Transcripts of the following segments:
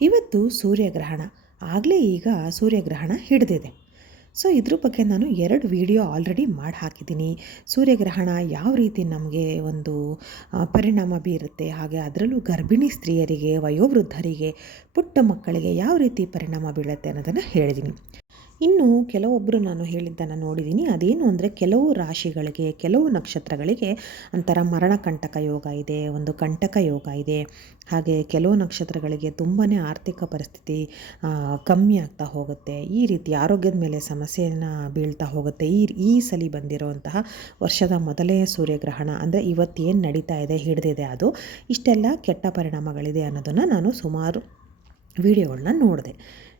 ಇವತ್ತು ಸೂರ್ಯಗ್ರಹಣ. ಆಗಲೇ ಈಗ ಸೂರ್ಯಗ್ರಹಣ ಹಿಡಿದಿದೆ. ಸೊ ಇದ್ರ ಬಗ್ಗೆ ನಾನು 2 ವಿಡಿಯೋ ಆಲ್ರೆಡಿ ಮಾಡಿ ಹಾಕಿದ್ದೀನಿ. ಸೂರ್ಯಗ್ರಹಣ ಯಾವ ರೀತಿ ನಮಗೆ ಒಂದು ಪರಿಣಾಮ ಬೀರುತ್ತೆ, ಹಾಗೆ ಅದರಲ್ಲೂ ಗರ್ಭಿಣಿ ಸ್ತ್ರೀಯರಿಗೆ, ವಯೋವೃದ್ಧರಿಗೆ, ಪುಟ್ಟ ಮಕ್ಕಳಿಗೆ ಯಾವ ರೀತಿ ಪರಿಣಾಮ ಬೀಳುತ್ತೆ ಅನ್ನೋದನ್ನು ಹೇಳಿದ್ದೀನಿ. ಇನ್ನು ಕೆಲವೊಬ್ಬರು ನಾನು ಹೇಳಿದ್ದನ್ನು ನೋಡಿದ್ದೀನಿ. ಅದೇನು ಅಂದರೆ ಕೆಲವು ರಾಶಿಗಳಿಗೆ, ಕೆಲವು ನಕ್ಷತ್ರಗಳಿಗೆ ಒಂಥರ ಮರಣಕಂಟಕ ಯೋಗ ಇದೆ, ಒಂದು ಕಂಟಕ ಯೋಗ ಇದೆ. ಹಾಗೆ ಕೆಲವು ನಕ್ಷತ್ರಗಳಿಗೆ ತುಂಬಾ ಆರ್ಥಿಕ ಪರಿಸ್ಥಿತಿ ಕಮ್ಮಿ ಆಗ್ತಾ ಹೋಗುತ್ತೆ. ಈ ರೀತಿ ಆರೋಗ್ಯದ ಮೇಲೆ ಸಮಸ್ಯೆಯನ್ನು ಬೀಳ್ತಾ ಹೋಗುತ್ತೆ. ಈ ಸಲ ಬಂದಿರುವಂತಹ ವರ್ಷದ ಮೊದಲೇ ಸೂರ್ಯಗ್ರಹಣ ಅಂದರೆ ಇವತ್ತೇನು ನಡೀತಾ ಇದೆ, ಹಿಡಿದಿದೆ, ಅದು ಇಷ್ಟೆಲ್ಲ ಕೆಟ್ಟ ಪರಿಣಾಮಗಳಿದೆ ಅನ್ನೋದನ್ನು ನಾನು ಸುಮಾರು ವಿಡಿಯೋಗಳನ್ನ ನೋಡಿದೆ.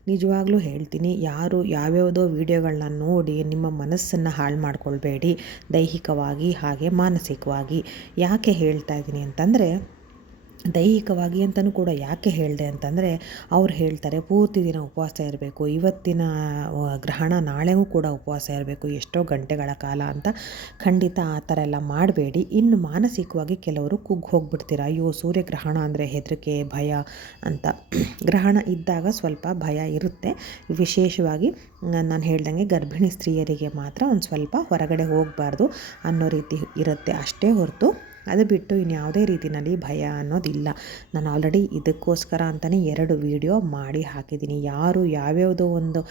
ನಿಜವಾಗ್ಲೂ ಹೇಳ್ತೀನಿ, ಯಾರು ಯಾವ್ಯಾವುದೋ ವಿಡಿಯೋಗಳನ್ನ ನೋಡಿ ನಿಮ್ಮ ಮನಸ್ಸನ್ನು ಹಾಳು ಮಾಡ್ಕೊಳ್ಬೇಡಿ, ದೈಹಿಕವಾಗಿ ಹಾಗೆ ಮಾನಸಿಕವಾಗಿ. ಯಾಕೆ ಹೇಳ್ತಾ ಇದ್ದೀನಿ ಅಂತಂದರೆ, ದೈಹಿಕವಾಗಿ ಅಂತಲೂ ಕೂಡ ಯಾಕೆ ಹೇಳಿದೆ ಅಂತಂದರೆ, ಅವ್ರು ಹೇಳ್ತಾರೆ ಪೂರ್ತಿ ದಿನ ಉಪವಾಸ ಇರಬೇಕು, ಇವತ್ತಿನ ಗ್ರಹಣ ನಾಳೆಗೂ ಕೂಡ ಉಪವಾಸ ಇರಬೇಕು ಎಷ್ಟೋ ಗಂಟೆಗಳ ಕಾಲ ಅಂತ. ಖಂಡಿತ ಆ ಥರ ಎಲ್ಲ ಮಾಡಬೇಡಿ. ಇನ್ನು ಮಾನಸಿಕವಾಗಿ ಕೆಲವರು ಕುಗ್ಗಿ ಹೋಗ್ಬಿಡ್ತೀರ, ಅಯ್ಯೋ ಸೂರ್ಯಗ್ರಹಣ ಅಂದರೆ ಹೆದರಿಕೆ, ಭಯ ಅಂತ. ಗ್ರಹಣ ಇದ್ದಾಗ ಸ್ವಲ್ಪ ಭಯ ಇರುತ್ತೆ. ವಿಶೇಷವಾಗಿ ನಾನು ಹೇಳ್ದಂಗೆ ಗರ್ಭಿಣಿ ಸ್ತ್ರೀಯರಿಗೆ ಮಾತ್ರ ಒಂದು ಸ್ವಲ್ಪ ಹೊರಗಡೆ ಹೋಗಬಾರ್ದು ಅನ್ನೋ ರೀತಿ ಇರುತ್ತೆ ಅಷ್ಟೇ ಹೊರತು, ಅದು ಬಿಟ್ಟು ಇನ್ಯಾವುದೇ ರೀತಿಯಲ್ಲಿ ಭಯ ಅನ್ನೋದಿಲ್ಲ. ನಾನು ಆಲ್ರೆಡಿ ಇದಕ್ಕೋಸ್ಕರ ಅಂತಲೇ 2 ವಿಡಿಯೋ ಮಾಡಿ ಹಾಕಿದ್ದೀನಿ. ಯಾರು ಯಾವ್ಯಾವುದೋ ಒಂದು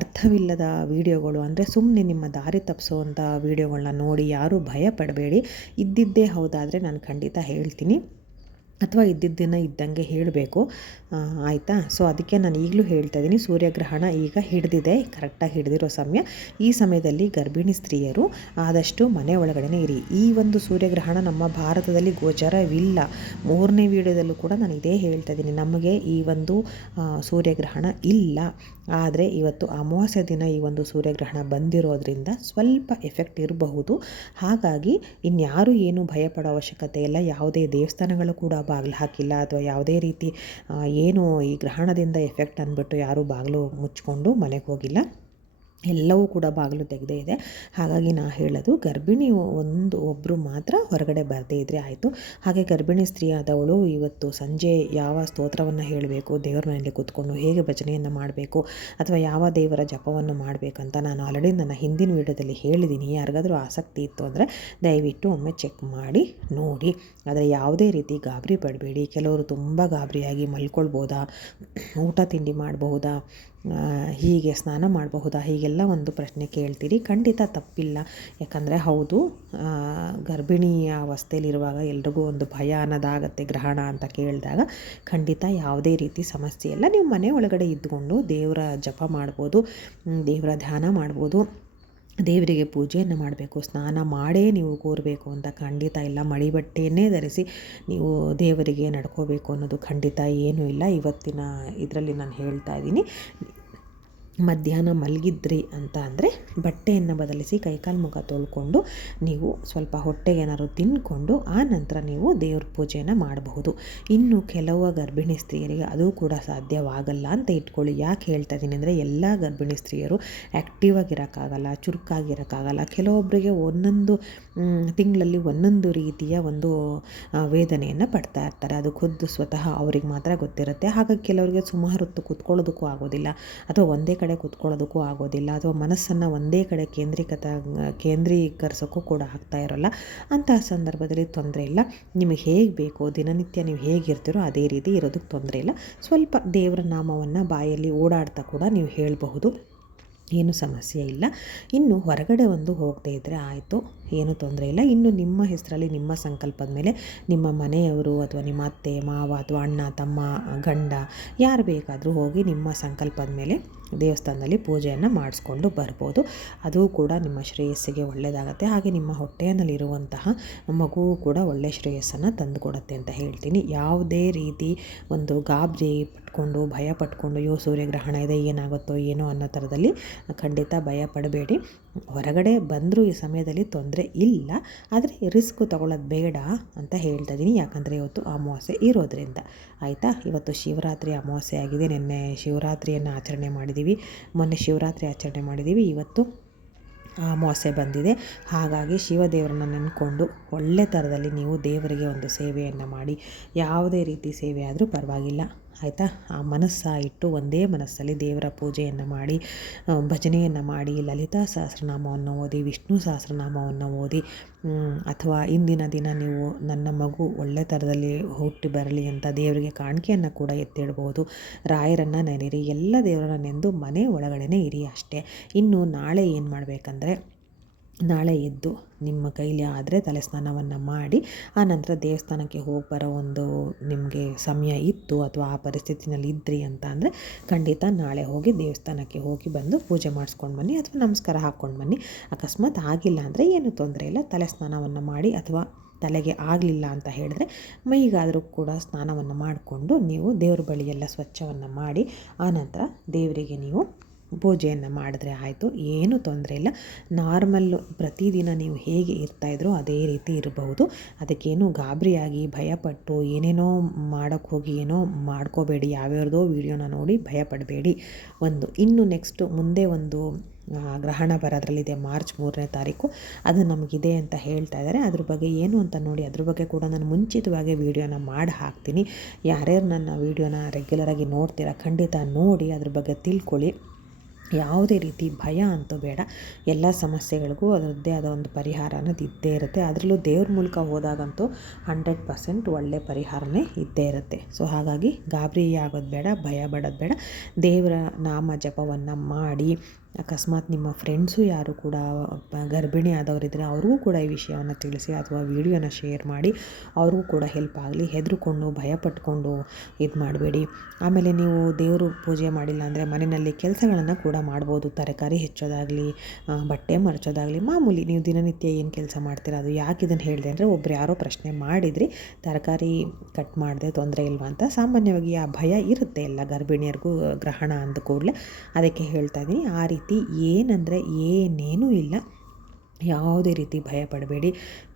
ಅರ್ಥವಿಲ್ಲದ ವಿಡಿಯೋಗಳು ಅಂದರೆ ಸುಮ್ಮನೆ ನಿಮ್ಮ ದಾರಿ ತಪ್ಪಿಸೋವಂಥ ವಿಡಿಯೋಗಳನ್ನ ನೋಡಿ ಯಾರೂ ಭಯ ಪಡಬೇಡಿ. ಇದ್ದಿದ್ದೇ ಹೌದಾದರೆ ನಾನು ಖಂಡಿತ ಹೇಳ್ತೀನಿ, ಅಥವಾ ಇದ್ದಿದ್ದನ್ನು ಇದ್ದಂಗೆ ಹೇಳಬೇಕು. ಆಯಿತಾ? ಸೊ ಅದಕ್ಕೆ ನಾನು ಈಗಲೂ ಹೇಳ್ತಾ ಇದ್ದೀನಿ, ಸೂರ್ಯಗ್ರಹಣ ಈಗ ಹಿಡಿದಿದೆ, ಕರೆಕ್ಟಾಗಿ ಹಿಡಿದಿರೋ ಸಮಯ. ಈ ಸಮಯದಲ್ಲಿ ಗರ್ಭಿಣಿ ಸ್ತ್ರೀಯರು ಆದಷ್ಟು ಮನೆ ಒಳಗಡೆ ಇರಿ. ಈ ಒಂದು ಸೂರ್ಯಗ್ರಹಣ ನಮ್ಮ ಭಾರತದಲ್ಲಿ ಗೋಚರವಿಲ್ಲ. 3ನೇ ವಿಡಿಯೋದಲ್ಲೂ ಕೂಡ ನಾನು ಇದೇ ಹೇಳ್ತಾ ಇದ್ದೀನಿ, ನಮಗೆ ಈ ಒಂದು ಸೂರ್ಯಗ್ರಹಣ ಇಲ್ಲ. ಆದರೆ ಇವತ್ತು ಅಮಾವಾಸ್ಯೆ ದಿನ ಈ ಒಂದು ಸೂರ್ಯಗ್ರಹಣ ಬಂದಿರೋದ್ರಿಂದ ಸ್ವಲ್ಪ ಎಫೆಕ್ಟ್ ಇರಬಹುದು. ಹಾಗಾಗಿ ಇನ್ಯಾರೂ ಏನು ಭಯಪಡೋ ಅವಶ್ಯಕತೆ ಇಲ್ಲ. ಯಾವುದೇ ದೇವಸ್ಥಾನಗಳು ಕೂಡ ಬಾಗಿಲು ಹಾಕಿಲ್ಲ, ಅಥವಾ ಯಾವುದೇ ರೀತಿ ಏನು ಈ ಗ್ರಹಣದಿಂದ ಎಫೆಕ್ಟ್ ಅಂದ್ಬಿಟ್ಟು ಯಾರೂ ಬಾಗಿಲು ಮುಚ್ಕೊಂಡು ಮನೆಗೆ ಹೋಗಿಲ್ಲ. ಎಲ್ಲವೂ ಕೂಡ ಬಾಗಿಲು ತೆಗೆದೇ ಇದೆ. ಹಾಗಾಗಿ ನಾನು ಹೇಳೋದು, ಗರ್ಭಿಣಿ ಒಬ್ಬರು ಮಾತ್ರ ಹೊರಗಡೆ ಬರದೇ ಇದ್ದರೆ ಆಯಿತು. ಹಾಗೆ ಗರ್ಭಿಣಿ ಸ್ತ್ರೀ ಆದವಳು ಇವತ್ತು ಸಂಜೆ ಯಾವ ಸ್ತೋತ್ರವನ್ನು ಹೇಳಬೇಕು, ದೇವರ ಮನೆಯಲ್ಲಿ ಕೂತ್ಕೊಂಡು ಹೇಗೆ ಭಜನೆಯನ್ನು ಮಾಡಬೇಕು, ಅಥವಾ ಯಾವ ದೇವರ ಜಪವನ್ನು ಮಾಡಬೇಕಂತ ನಾನು ಆಲ್ರೆಡಿ ನನ್ನ ಹಿಂದಿನ ವಿಡಿಯೋದಲ್ಲಿ ಹೇಳಿದ್ದೀನಿ. ಯಾರಿಗಾದರೂ ಆಸಕ್ತಿ ಇತ್ತು ಅಂದರೆ ದಯವಿಟ್ಟು ಒಮ್ಮೆ ಚೆಕ್ ಮಾಡಿ ನೋಡಿ. ಆದರೆ ಯಾವುದೇ ರೀತಿ ಗಾಬರಿ ಪಡಬೇಡಿ. ಕೆಲವರು ತುಂಬ ಗಾಬರಿಯಾಗಿ ಮಲ್ಕೊಳ್ಬೋದಾ, ಊಟ ತಿಂಡಿ ಮಾಡಬಹುದಾ, ಹೀಗೆ ಸ್ನಾನ ಮಾಡಬಹುದಾ, ಹೀಗೆಲ್ಲ ಒಂದು ಪ್ರಶ್ನೆ ಕೇಳ್ತೀರಿ. ಖಂಡಿತ ತಪ್ಪಿಲ್ಲ. ಯಾಕಂದರೆ ಹೌದು, ಗರ್ಭಿಣಿಯ ಅವಸ್ಥೆಯಲ್ಲಿರುವಾಗ ಎಲ್ರಿಗೂ ಒಂದು ಭಯ ಅನ್ನೋದಾಗತ್ತೆ. ಗ್ರಹಣ ಅಂತ ಕೇಳಿದಾಗ ಖಂಡಿತ ಯಾವುದೇ ರೀತಿ ಸಮಸ್ಯೆ ಇಲ್ಲ. ನೀವು ಮನೆ ಒಳಗಡೆ ಇದ್ದುಕೊಂಡು ದೇವರ ಜಪ ಮಾಡ್ಬೋದು, ದೇವರ ಧ್ಯಾನ ಮಾಡ್ಬೋದು, ದೇವರಿಗೆ ಪೂಜೆಯನ್ನು ಮಾಡಬೇಕು. ಸ್ನಾನ ಮಾಡೇ ನೀವು ಕೂರಬೇಕು ಅಂತ ಖಂಡಿತ ಇಲ್ಲ. ಮಡಿ ಬಟ್ಟೆಯನ್ನೇ ಧರಿಸಿ ನೀವು ದೇವರಿಗೆ ನಡ್ಕೋಬೇಕು ಅನ್ನೋದು ಖಂಡಿತ ಏನೂ ಇಲ್ಲ. ಇವತ್ತಿನ ಇದರಲ್ಲಿ ನಾನು ಹೇಳ್ತಾ ಇದ್ದೀನಿ, ಮಧ್ಯಾಹ್ನ ಮಲಗಿದ್ರಿ ಅಂತ ಅಂದರೆ ಬಟ್ಟೆಯನ್ನು ಬದಲಿಸಿ ಕೈಕಾಲು ಮುಖ ತೊಳ್ಕೊಂಡು ನೀವು ಸ್ವಲ್ಪ ಹೊಟ್ಟೆಗೆ ಏನಾದ್ರು ತಿಂದ್ಕೊಂಡು ಆ ನಂತರ ನೀವು ದೇವ್ರ ಪೂಜೆಯನ್ನು ಮಾಡಬಹುದು. ಇನ್ನು ಕೆಲವು ಗರ್ಭಿಣಿ ಸ್ತ್ರೀಯರಿಗೆ ಅದು ಕೂಡ ಸಾಧ್ಯವಾಗಲ್ಲ ಅಂತ ಇಟ್ಕೊಳ್ಳಿ. ಯಾಕೆ ಹೇಳ್ತಾ ಇದ್ದೀನಿ ಅಂದರೆ, ಎಲ್ಲ ಗರ್ಭಿಣಿ ಸ್ತ್ರೀಯರು ಆ್ಯಕ್ಟಿವ್ ಆಗಿರೋಕ್ಕಾಗಲ್ಲ, ಚುರುಕಾಗಿರೋಕ್ಕಾಗಲ್ಲ. ಕೆಲವೊಬ್ಬರಿಗೆ ಒಂದೊಂದು ತಿಂಗಳಲ್ಲಿ ಒಂದೊಂದು ರೀತಿಯ ಒಂದು ವೇದನೆಯನ್ನು ಪಡ್ತಾ ಇರ್ತಾರೆ. ಅದು ಖುದ್ದು ಸ್ವತಃ ಅವ್ರಿಗೆ ಮಾತ್ರ ಗೊತ್ತಿರುತ್ತೆ. ಹಾಗಾಗಿ ಕೆಲವರಿಗೆ ಸುಮಾರು ಹೊತ್ತು ಕೂತ್ಕೊಳ್ಳೋದಕ್ಕೂ ಆಗೋದಿಲ್ಲ, ಅಥವಾ ಒಂದೇ ಕಡೆ ಕೂತ್ಕೊಳ್ಳೋದಕ್ಕೂ ಆಗೋದಿಲ್ಲ, ಅಥವಾ ಮನಸ್ಸನ್ನು ಒಂದೇ ಕಡೆ ಕೇಂದ್ರೀಕರಿಸೋಕ್ಕೂ ಕೂಡ ಆಗ್ತಾ ಇರೋಲ್ಲ. ಅಂತಹ ಸಂದರ್ಭದಲ್ಲಿ ತೊಂದರೆ ಇಲ್ಲ. ನಿಮಗೆ ಹೇಗೆ ಬೇಕೋ, ದಿನನಿತ್ಯ ನೀವು ಹೇಗಿರ್ತೀರೋ ಅದೇ ರೀತಿ ಇರೋದಕ್ಕೆ ತೊಂದರೆ ಇಲ್ಲ. ಸ್ವಲ್ಪ ದೇವರ ನಾಮವನ್ನು ಬಾಯಲ್ಲಿ ಓಡಾಡ್ತಾ ಕೂಡ ನೀವು ಹೇಳಬಹುದು, ಏನು ಸಮಸ್ಯೆ ಇಲ್ಲ. ಇನ್ನು ಹೊರಗಡೆ ಒಂದು ಹೋಗದೇ ಇದ್ದರೆ ಆಯಿತು, ಏನೂ ತೊಂದರೆ ಇಲ್ಲ. ಇನ್ನು ನಿಮ್ಮ ಹೆಸರಲ್ಲಿ ನಿಮ್ಮ ಸಂಕಲ್ಪದ ಮೇಲೆ ನಿಮ್ಮ ಮನೆಯವರು ಅಥವಾ ನಿಮ್ಮ ಅತ್ತೆ ಮಾವ ಅಥವಾ ಅಣ್ಣ ತಮ್ಮ ಗಂಡ ಯಾರು ಬೇಕಾದರೂ ಹೋಗಿ ನಿಮ್ಮ ಸಂಕಲ್ಪದ ಮೇಲೆ ದೇವಸ್ಥಾನದಲ್ಲಿ ಪೂಜೆಯನ್ನು ಮಾಡಿಸ್ಕೊಂಡು ಬರ್ಬೋದು. ಅದು ಕೂಡ ನಿಮ್ಮ ಶ್ರೇಯಸ್ಸಿಗೆ ಒಳ್ಳೆಯದಾಗತ್ತೆ. ಹಾಗೆ ನಿಮ್ಮ ಹೊಟ್ಟೆಯಲ್ಲಿರುವಂತಹ ಮಗುವು ಕೂಡ ಒಳ್ಳೆಯ ಶ್ರೇಯಸ್ಸನ್ನು ತಂದುಕೊಡುತ್ತೆ ಅಂತ ಹೇಳ್ತೀನಿ. ಯಾವುದೇ ರೀತಿ ಒಂದು ಗಾಬರಿ ಪಟ್ಕೊಂಡು ಭಯ ಪಟ್ಕೊಂಡು ಅಯ್ಯೋ ಸೂರ್ಯಗ್ರಹಣ ಇದೆ ಏನಾಗುತ್ತೋ ಏನೋ ಅನ್ನೋ ಥರದಲ್ಲಿ ಖಂಡಿತ ಭಯ ಪಡಬೇಡಿ. ಹೊರಗಡೆ ಬಂದರೂ ಈ ಸಮಯದಲ್ಲಿ ತೊಂದರೆ ಇಲ್ಲ, ಆದರೆ ರಿಸ್ಕ್ ತೊಗೊಳ್ಳೋದು ಬೇಡ ಅಂತ ಹೇಳ್ತಾ ಇದ್ದೀನಿ. ಯಾಕಂದರೆ ಇವತ್ತು ಅಮಾವಾಸ್ಯೆ ಇರೋದ್ರಿಂದ. ಆಯಿತಾ? ಇವತ್ತು ಶಿವರಾತ್ರಿ ಅಮಾವಾಸ್ಯೆ ಆಗಿದೆ. ನಿನ್ನೆ ಶಿವರಾತ್ರಿಯನ್ನು ಆಚರಣೆ ಮಾಡಿದ್ದೀವಿ, ಮೊನ್ನೆ ಶಿವರಾತ್ರಿ ಆಚರಣೆ ಮಾಡಿದ್ದೀವಿ, ಇವತ್ತು ಅಮಾವಾಸ್ಯೆ ಬಂದಿದೆ. ಹಾಗಾಗಿ ಶಿವದೇವರನ್ನ ನೆನ್ಕೊಂಡು ಒಳ್ಳೆ ಥರದಲ್ಲಿ ನೀವು ದೇವರಿಗೆ ಒಂದು ಸೇವೆಯನ್ನು ಮಾಡಿ, ಯಾವುದೇ ರೀತಿ ಸೇವೆ ಆದರೂ ಪರವಾಗಿಲ್ಲ, ಆಯಿತಾ. ಆ ಇಟ್ಟು ಒಂದೇ ಮನಸ್ಸಲ್ಲಿ ದೇವರ ಪೂಜೆಯನ್ನು ಮಾಡಿ, ಭಜನೆಯನ್ನು ಮಾಡಿ, ಲಲಿತಾ ಸಹಸ್ರನಾಮವನ್ನು ಓದಿ, ವಿಷ್ಣು ಸಹಸ್ರನಾಮವನ್ನು ಓದಿ, ಅಥವಾ ಇಂದಿನ ದಿನ ನೀವು ನನ್ನ ಮಗು ಒಳ್ಳೆ ಥರದಲ್ಲಿ ಹುಟ್ಟಿ ಬರಲಿ ಅಂತ ದೇವರಿಗೆ ಕಾಣಿಕೆಯನ್ನು ಕೂಡ ಎತ್ತಿಡ್ಬೋದು. ರಾಯರನ್ನು ನೆನೆಯಿರಿ, ಎಲ್ಲ ದೇವರನ್ನ ನೆಂದು ಮನೆ ಒಳಗಡೆ ಇರಿ ಅಷ್ಟೇ. ಇನ್ನು ನಾಳೆ ಏನು ಮಾಡಬೇಕಂದ್ರೆ, ನಾಳೆ ಎದ್ದು ನಿಮ್ಮ ಕೈಲಿ ಆದರೆ ತಲೆ ಸ್ನಾನವನ್ನು ಮಾಡಿ, ಆನಂತರ ದೇವಸ್ಥಾನಕ್ಕೆ ಹೋಗಿ ಬರೋ ಒಂದು ನಿಮಗೆ ಸಮಯ ಇತ್ತು ಅಥವಾ ಆ ಪರಿಸ್ಥಿತಿನಲ್ಲಿ ಇದ್ರಿ ಅಂತ ಅಂದರೆ ಖಂಡಿತ ನಾಳೆ ಹೋಗಿ ದೇವಸ್ಥಾನಕ್ಕೆ ಹೋಗಿ ಬಂದು ಪೂಜೆ ಮಾಡಿಸ್ಕೊಂಡು ಬನ್ನಿ ಅಥವಾ ನಮಸ್ಕಾರ ಹಾಕ್ಕೊಂಡು ಬನ್ನಿ. ಅಕಸ್ಮಾತ್ ಆಗಿಲ್ಲ ಅಂದರೆ ಏನೂ ತೊಂದರೆ ಇಲ್ಲ, ತಲೆ ಸ್ನಾನವನ್ನು ಮಾಡಿ, ಅಥವಾ ತಲೆಗೆ ಆಗಲಿಲ್ಲ ಅಂತ ಹೇಳಿದ್ರೆ ಮೈಗಾದರೂ ಕೂಡ ಸ್ನಾನವನ್ನು ಮಾಡಿಕೊಂಡು ನೀವು ದೇವ್ರ ಬಳಿ ಎಲ್ಲ ಸ್ವಚ್ಛವನ್ನು ಮಾಡಿ, ಆನಂತರ ದೇವರಿಗೆ ನೀವು ಪೂಜೆಯನ್ನು ಮಾಡಿದ್ರೆ ಆಯಿತು. ಏನೂ ತೊಂದರೆ ಇಲ್ಲ. ನಾರ್ಮಲ್ಲು ಪ್ರತಿದಿನ ನೀವು ಹೇಗೆ ಇರ್ತಾಯಿದ್ರೋ ಅದೇ ರೀತಿ ಇರಬಹುದು. ಅದಕ್ಕೇನು ಗಾಬರಿಯಾಗಿ ಭಯಪಟ್ಟು ಏನೇನೋ ಮಾಡೋಕ್ಕೆ ಹೋಗಿ ಏನೋ ಮಾಡ್ಕೋಬೇಡಿ. ಯಾವ್ಯಾವ್ದೋ ವೀಡಿಯೋನ ನೋಡಿ ಭಯಪಡಬೇಡಿ. ಇನ್ನು ನೆಕ್ಸ್ಟು ಮುಂದೆ ಒಂದು ಗ್ರಹಣ ಬರೋದ್ರಲ್ಲಿದೆ, ಮಾರ್ಚ್ 3ನೇ ತಾರೀಕು. ಅದು ನಮಗಿದೆ ಅಂತ ಹೇಳ್ತಾ ಇದ್ದಾರೆ. ಅದ್ರ ಬಗ್ಗೆ ಏನು ಅಂತ ನೋಡಿ, ಅದ್ರ ಬಗ್ಗೆ ಕೂಡ ನಾನು ಮುಂಚಿತವಾಗಿ ವೀಡಿಯೋನ ಮಾಡಿ ಹಾಕ್ತೀನಿ. ಯಾರ್ಯಾರು ನನ್ನ ವೀಡಿಯೋನ ರೆಗ್ಯುಲರಾಗಿ ನೋಡ್ತೀರಾ ಖಂಡಿತ ನೋಡಿ ಅದ್ರ ಬಗ್ಗೆ ತಿಳ್ಕೊಳ್ಳಿ. ಯಾವುದೇ ರೀತಿ ಭಯ ಅಂತೂ ಬೇಡ. ಎಲ್ಲ ಸಮಸ್ಯೆಗಳಿಗೂ ಅದರದ್ದೇ ಆದ ಒಂದು ಪರಿಹಾರ ಅನ್ನೋದು ಇದ್ದೇ ಇರುತ್ತೆ. ಅದರಲ್ಲೂ ದೇವ್ರ ಮೂಲಕ ಹೋದಾಗಂತೂ 100% ಒಳ್ಳೆ ಪರಿಹಾರನೇ ಇದ್ದೇ ಇರುತ್ತೆ. ಸೊ ಹಾಗಾಗಿ ಗಾಬರಿ ಆಗೋದು ಬೇಡ, ಭಯ ಪಡೋದು ಬೇಡ. ದೇವರ ನಾಮ ಜಪವನ್ನು ಮಾಡಿ, ಅಕಸ್ಮಾತ್ ನಿಮ್ಮ ಫ್ರೆಂಡ್ಸು ಯಾರು ಕೂಡ ಗರ್ಭಿಣಿ ಆದವರಿದ್ದರೆ ಅವ್ರಿಗೂ ಕೂಡ ಈ ವಿಷಯವನ್ನು ತಿಳಿಸಿ ಅಥವಾ ವಿಡಿಯೋನ ಶೇರ್ ಮಾಡಿ, ಅವ್ರಿಗೂ ಕೂಡ ಹೆಲ್ಪ್ ಆಗಲಿ. ಹೆದರ್ಕೊಂಡು ಭಯಪಟ್ಕೊಂಡು ಇದು ಮಾಡಬೇಡಿ. ಆಮೇಲೆ ನೀವು ದೇವರು ಪೂಜೆ ಮಾಡಿಲ್ಲ ಅಂದರೆ ಮನೆಯಲ್ಲಿ ಕೆಲಸಗಳನ್ನು ಕೂಡ ಮಾಡ್ಬೋದು. ತರಕಾರಿ ಹೆಚ್ಚೋದಾಗಲಿ, ಬಟ್ಟೆ ಮರ್ಚೋದಾಗಲಿ, ಮಾಮೂಲಿ ನೀವು ದಿನನಿತ್ಯ ಏನು ಕೆಲಸ ಮಾಡ್ತೀರ. ಅದು ಯಾಕೆ ಇದನ್ನು ಹೇಳಿದೆ ಅಂದರೆ, ಒಬ್ಬರು ಯಾರೋ ಪ್ರಶ್ನೆ ಮಾಡಿದ್ರಿ ತರಕಾರಿ ಕಟ್ ಮಾಡಿದೆ ತೊಂದರೆ ಇಲ್ವಾ ಅಂತ. ಸಾಮಾನ್ಯವಾಗಿ ಆ ಭಯ ಇರುತ್ತೆ ಎಲ್ಲ ಗರ್ಭಿಣಿಯರಿಗೂ ಗ್ರಹಣ ಅಂದ ಕೂಡಲೇ, ಅದಕ್ಕೆ ಹೇಳ್ತಾ ಇದ್ದೀನಿ. ಆ ರೀತಿ ಏನಂದರೆ ಏನೇನೂ ಇಲ್ಲ. ಯಾವುದೇ ರೀತಿ ಭಯ ಪಡಬೇಡಿ.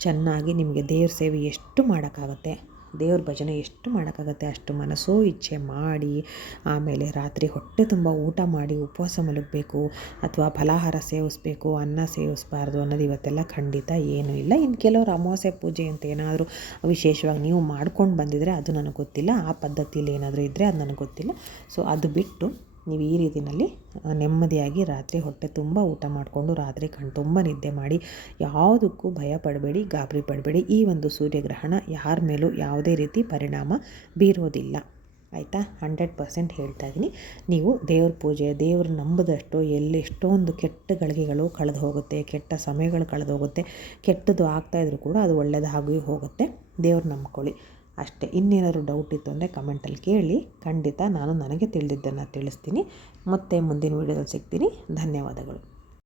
ಚೆನ್ನಾಗಿ ನಿಮಗೆ ದೇವ್ರ ಸೇವೆ ಎಷ್ಟು ಮಾಡೋಕ್ಕಾಗುತ್ತೆ, ದೇವ್ರ ಭಜನೆ ಎಷ್ಟು ಮಾಡೋಕ್ಕಾಗತ್ತೆ ಅಷ್ಟು ಮನಸ್ಸೋ ಇಚ್ಛೆ ಮಾಡಿ, ಆಮೇಲೆ ರಾತ್ರಿ ಹೊಟ್ಟೆ ತುಂಬ ಊಟ ಮಾಡಿ ಉಪವಾಸ ಮಲಗಬೇಕು ಅಥವಾ ಫಲಾಹಾರ ಸೇವಿಸಬೇಕು, ಅನ್ನ ಸೇವಿಸಬಾರ್ದು ಅನ್ನೋದು ಇವತ್ತೆಲ್ಲ ಖಂಡಿತ ಏನೂ ಇಲ್ಲ. ಇನ್ನು ಕೆಲವರು ಅಮಾವಾಸ್ಯೆ ಪೂಜೆ ಅಂತ ಏನಾದರೂ ವಿಶೇಷವಾಗಿ ನೀವು ಮಾಡ್ಕೊಂಡು ಬಂದಿದ್ರೆ ಅದು ನನಗೆ ಗೊತ್ತಿಲ್ಲ. ಆ ಪದ್ಧತಿಯಲ್ಲಿ ಏನಾದರೂ ಇದ್ದರೆ ಅದು ನನಗೆ ಗೊತ್ತಿಲ್ಲ. ಸೊ ಅದು ಬಿಟ್ಟು ನೀವು ಈ ರೀತಿಯಲ್ಲಿ ನೆಮ್ಮದಿಯಾಗಿ ರಾತ್ರಿ ಹೊಟ್ಟೆ ತುಂಬ ಊಟ ಮಾಡಿಕೊಂಡು ರಾತ್ರಿ ತುಂಬ ನಿದ್ದೆ ಮಾಡಿ, ಯಾವುದಕ್ಕೂ ಭಯ ಪಡಬೇಡಿ, ಗಾಬರಿ ಪಡಬೇಡಿ. ಈ ಒಂದು ಸೂರ್ಯಗ್ರಹಣ ಯಾರ ಮೇಲೂ ಯಾವುದೇ ರೀತಿ ಪರಿಣಾಮ ಬೀರೋದಿಲ್ಲ. ಆಯಿತಾ. 100% ಹೇಳ್ತಾ ಇದ್ದೀನಿ. ನೀವು ದೇವ್ರ ಪೂಜೆ, ದೇವ್ರ ನಂಬದಷ್ಟು ಎಷ್ಟೊಂದು ಕೆಟ್ಟ ಗಳಿಗೆಗಳು ಕಳೆದು ಹೋಗುತ್ತೆ, ಕೆಟ್ಟ ಸಮಯಗಳು ಕಳೆದು ಹೋಗುತ್ತೆ. ಕೆಟ್ಟದ್ದು ಆಗ್ತಾಯಿದ್ರು ಕೂಡ ಅದು ಒಳ್ಳೆಯದಾಗಿ ಹೋಗುತ್ತೆ. ದೇವ್ರು ನಂಬ್ಕೊಳ್ಳಿ ಅಷ್ಟೇ. ಇನ್ನೇನಾದರೂ ಡೌಟ್ ಇತ್ತು ಅಂದರೆ ಕಮೆಂಟಲ್ಲಿ ಕೇಳಿ, ಖಂಡಿತ ನಾನು ನನಗೆ ತಿಳಿದಿದ್ದನ್ನು ತಿಳಿಸ್ತೀನಿ. ಮತ್ತೆ ಮುಂದಿನ ವೀಡಿಯೋದಲ್ಲಿ ಸಿಗ್ತೀನಿ. ಧನ್ಯವಾದಗಳು.